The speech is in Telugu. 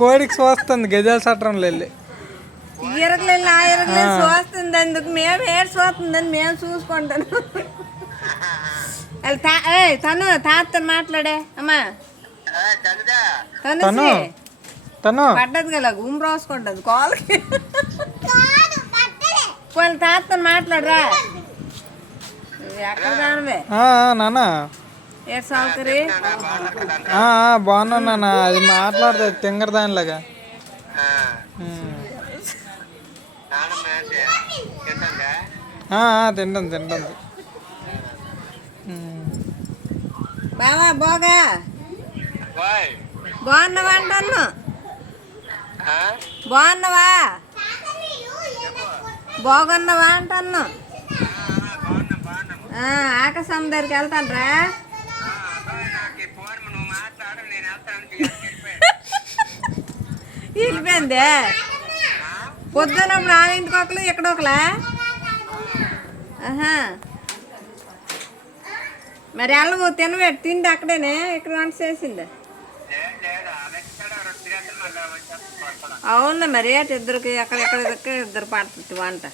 కోడికి చూస్తుంది గజాల సట్రంలో వెళ్ళి ఇరగలేదు ఆ ఇరగలేదు చూస్తుంది అందుకు మేము ఏడు చూస్తుందని మేము చూసుకుంటాను. తను తాతతో మాట్లాడే అమ్మా తను పడ్డది కదా గుమ్ రాసుకుంటుంది కాల్కి. కొన్ని తాతతో మాట్లాడరా ఎక్కడ దానివే నాన్న ఏ సౌకర్యం బాగున్నా నాన్న. అది మాట్లాడుతుంది తింగర దానిలాగా. తింటుంది బావా బాగా బాగున్నావా అంటాను. బాగున్నావా బాగున్నావా అంటాను. ఆకాశం దగ్గరికి వెళ్తాను రా. వెళ్ళిపోయిందే పొద్దున్నప్పుడు ఆమె ఇంటికి ఒకరు ఇక్కడ ఒకలా. మరి వెళ్ళవు తినబెట్టి తిండి అక్కడేనే ఇక్కడ వంట చేసింది. అవునా మరి ఇద్దరికి ఎక్కడెక్కడ ఇద్దరు పడుతుంది వంట.